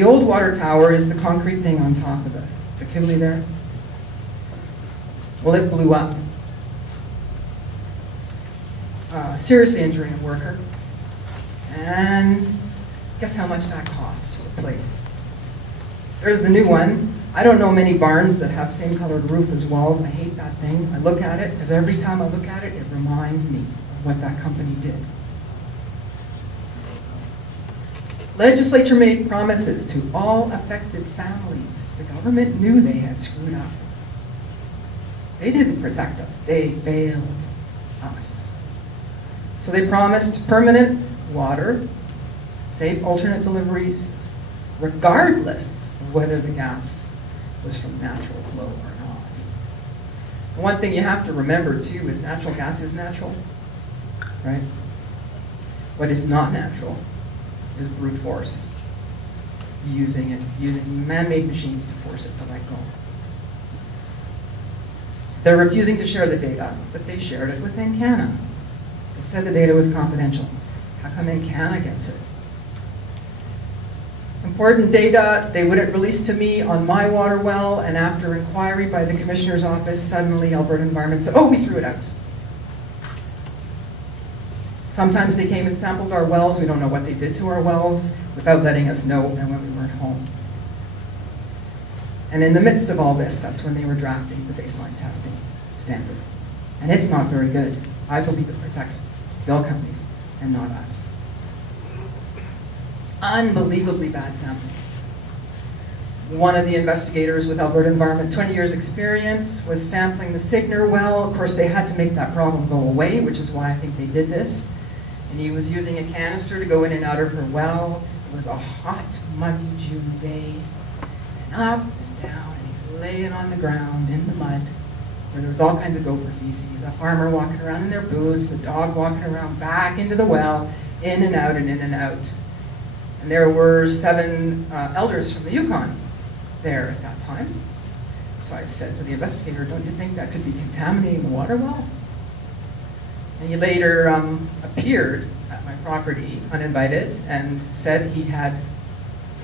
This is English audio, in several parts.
The old water tower is the concrete thing on top of the coulee there. Well, it blew up, seriously injuring a worker. And guess how much that cost to replace? There's the new one. I don't know many barns that have same colored roof as walls. I hate that thing. I look at it, because every time I look at it, it reminds me of what that company did. Legislature made promises to all affected families. The government knew they had screwed up. They didn't protect us. They failed us. So they promised permanent water, safe alternate deliveries, regardless of whether the gas was from natural flow or not. The one thing you have to remember too is natural gas is natural, right? What is not natural is brute force, using man-made machines to force it to let go. They're refusing to share the data, but they shared it with Encana. They said the data was confidential. How come Encana gets it? Important data they wouldn't release to me on my water well, and after inquiry by the Commissioner's office, suddenly Alberta Environment said, oh, we threw it out. Sometimes they came and sampled our wells. We don't know what they did to our wells without letting us know, and when we weren't home. And in the midst of all this, that's when they were drafting the baseline testing standard. And it's not very good. I believe it protects the oil companies and not us. Unbelievably bad sampling. One of the investigators with Alberta Environment, 20 years experience, was sampling the Signer well. Of course, they had to make that problem go away, which is why I think they did this. And he was using a canister to go in and out of her well. It was a hot, muggy June day. And up and down, and he's laying on the ground in the mud, where there was all kinds of gopher feces, a farmer walking around in their boots, a dog walking around back into the well, in and out and in and out. And there were 7 elders from the Yukon there at that time. So I said to the investigator, don't you think that could be contaminating the water well? And he later appeared at my property, uninvited, and said he had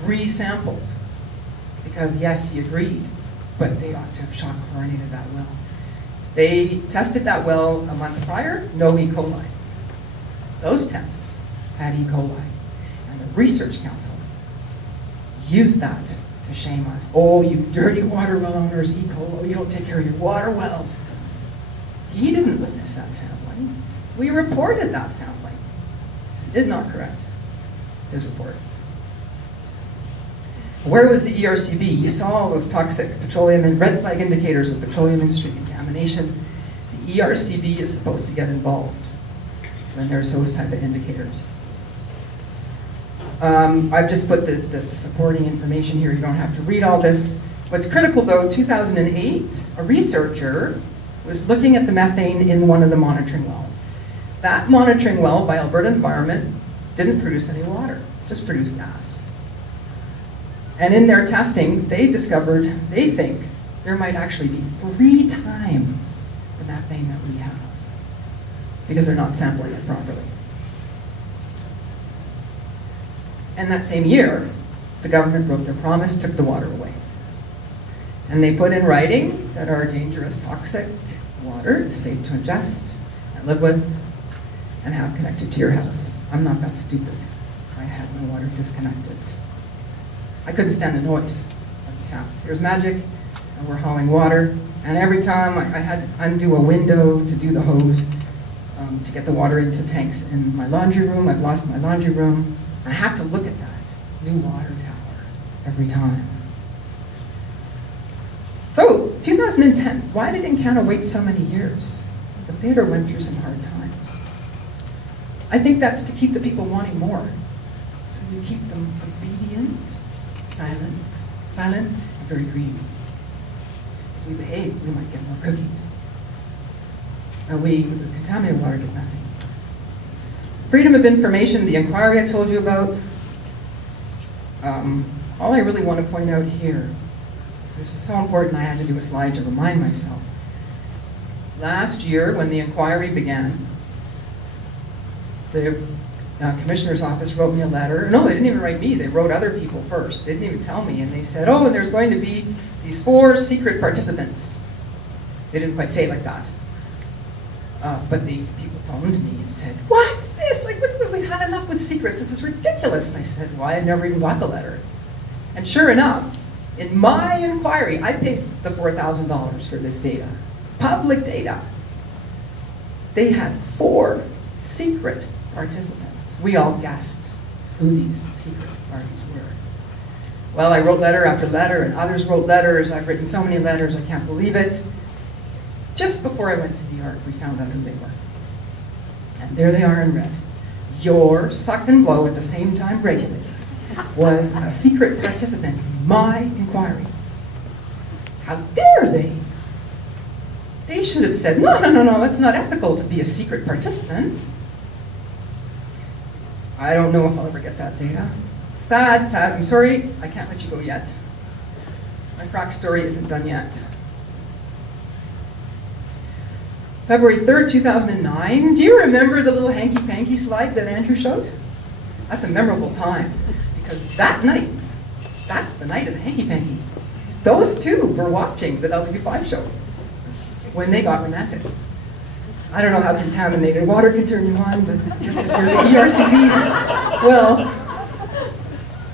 re-sampled. Because yes, he agreed, but they ought to have shock chlorinated that well. They tested that well a month prior, no E. coli. Those tests had E. coli. And the Research Council used that to shame us. Oh, you dirty water well owners, E. coli, you don't take care of your water wells. He didn't witness that sampling. We reported that sampling. He did not correct his reports. Where was the ERCB? You saw all those toxic petroleum and red flag indicators of petroleum industry contamination. The ERCB is supposed to get involved when there's those type of indicators. I've just put the supporting information here. You don't have to read all this. What's critical though, 2008, a researcher was looking at the methane in one of the monitoring wells. That monitoring well by Alberta Environment didn't produce any water, just produced gas. And in their testing, they discovered, they think, there might actually be 3 times the methane that we have, because they're not sampling it properly. And that same year, the government broke their promise, took the water away. And they put in writing that our dangerous, toxic water is safe to ingest and live with and have connected to your house. I'm not that stupid. I had my water disconnected. I couldn't stand the noise of the taps. Here's magic, and we're hauling water. And every time I had to undo a window to do the hose to get the water into tanks in my laundry room. I've lost my laundry room. I have to look at that new water tower every time. So, 2010, why did Encana wait so many years? The theater went through some hard times. I think that's to keep the people wanting more. So you keep them obedient, silent, and very greedy. If we behave, we might get more cookies. And we, with the contaminated water, get nothing. Freedom of information, the inquiry I told you about. All I really want to point out here, this is so important I had to do a slide to remind myself. Last year, when the inquiry began, the commissioner's office wrote me a letter. No, they didn't even write me. They wrote other people first. They didn't even tell me. And they said, oh, and there's going to be these 4 secret participants. They didn't quite say it like that. But the people phoned me and said, what's this? Like, we've had enough with secrets. This is ridiculous. And I said, well, I had never even got the letter. And sure enough, in my inquiry, I paid the $4,000 for this data. Public data. They had 4 secret participants. We all guessed who these secret parties were. Well, I wrote letter after letter, and others wrote letters. I've written so many letters, I can't believe it. Just before I went to New York, we found out who they were. And there they are in red. Your suck and blow at the same time regulator was a secret participant in my inquiry. How dare they? They should have said, no, no, no, no, it's not ethical to be a secret participant. I don't know if I'll ever get that data. Sad, sad, I'm sorry, I can't let you go yet. My crack story isn't done yet. February 3rd, 2009. Do you remember the little hanky-panky slide that Andrew showed? That's a memorable time, because that night, that's the night of the hanky-panky. Those two were watching the W5 show when they got romantic. I don't know how contaminated water can turn you on, but I guess if you're the ERCB, well.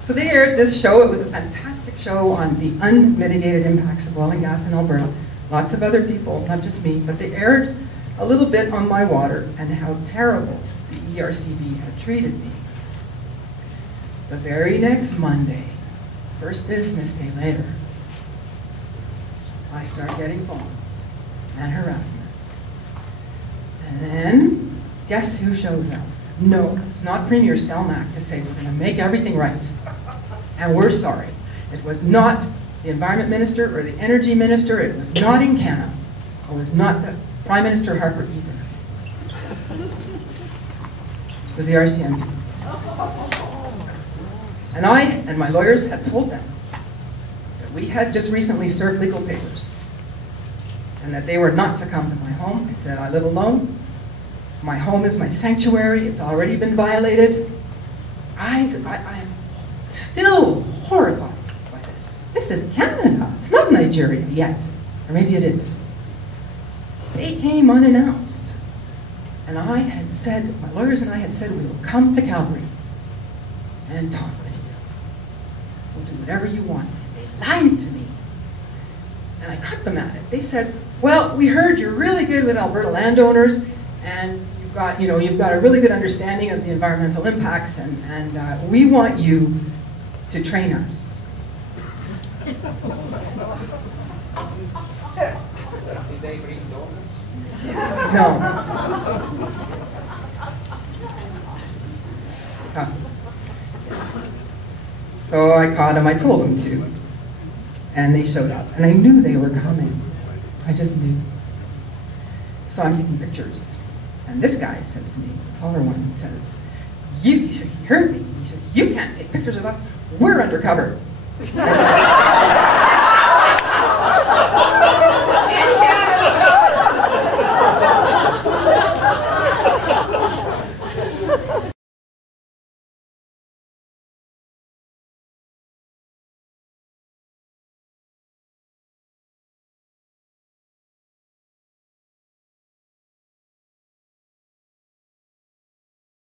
So they aired this show. It was a fantastic show on the unmitigated impacts of oil and gas in Alberta. Lots of other people, not just me, but they aired a little bit on my water and how terrible the ERCB had treated me. The very next Monday, first business day later, I start getting phones and harassment. And then, guess who shows up? No, it's not Premier Stelmach to say we're going to make everything right. And we're sorry. It was not the Environment Minister or the Energy Minister. It was not in Canada. It was not the Prime Minister Harper either. It was the RCMP. And I and my lawyers had told them that we had just recently served legal papers and that they were not to come to my home. I said, I live alone. My home is my sanctuary. It's already been violated. I am still horrified by this. This is Canada. It's not Nigeria yet. Or maybe it is. They came unannounced. And I had said, my lawyers and I had said, we will come to Calgary and talk with you. We'll do whatever you want. They lied to me. And I cut them at it. They said, well, we heard you're really good with Alberta landowners, and you've got a really good understanding of the environmental impacts, and we want you to train us. Did they bring donuts? No. So I caught them, I told them to, and they showed up. And I knew they were coming. I just knew. So I'm taking pictures. And this guy says to me, the taller one, says, he heard me. He says, you can't take pictures of us. We're undercover. I said,